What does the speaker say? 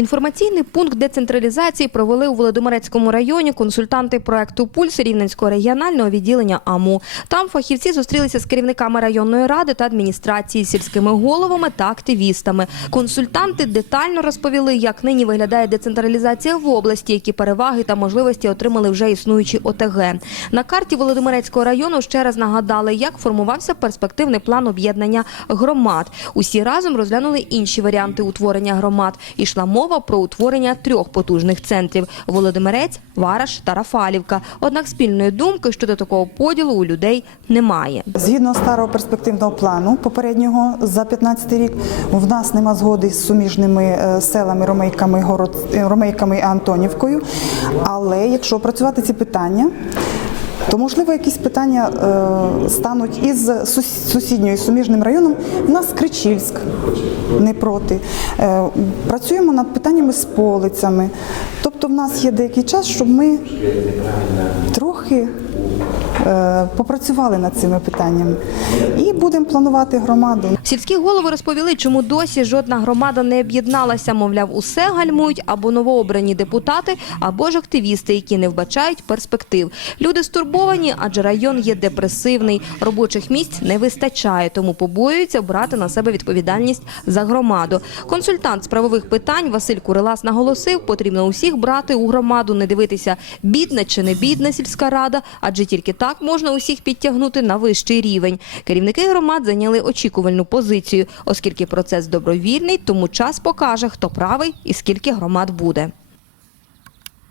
Інформаційний пункт децентралізації провели у Володимирецькому районі консультанти проекту Пульс Рівненського регіонального відділення АМУ. Там фахівці зустрілися з керівниками районної ради та адміністрації, сільськими головами та активістами. Консультанти детально розповіли, як нині виглядає децентралізація в області, які переваги та можливості отримали вже існуючі ОТГ. На карті Володимирецького району ще раз нагадали, як формувався перспективний план об'єднання громад. Усі разом розглянули інші варіанти утворення громад. Ішла мова про утворення трьох потужних центрів: Володимирець, Вараш та Рафалівка. Однак спільної думки щодо такого поділу у людей немає. Згідно старого перспективного плану попереднього за 15 рік, в нас нема згоди з суміжними е, селами Ромейками, Город, е, Ромейками і Антонівкою. Але якщо опрацювати ці питання, то можливо якісь питання е, стануть із сусідньою суміжним районом. У нас Кричільськ не проти. Е, працюємо над питаннями з полицями. Тобто, в нас є деякий час, щоб ми трохи е, попрацювали над цими питаннями і будемо планувати громаду. Сільські голови розповіли, чому досі жодна громада не об'єдналася. Мовляв, усе гальмують або новообрані депутати, або ж активісти, які не вбачають перспектив. Люди стурбовані, адже район є депресивний. Робочих місць не вистачає, тому побоюються брати на себе відповідальність за громаду. Консультант з правових питань Василь Курилас наголосив, потрібно усіх брати у громаду, не дивитися, бідна чи не бідна сільська рада, адже тільки так можна усіх підтягнути на вищий рівень. Керівники громад зайняли очікувальну позицію, оскільки процес добровільний, тому час покаже, хто правий і скільки громад буде.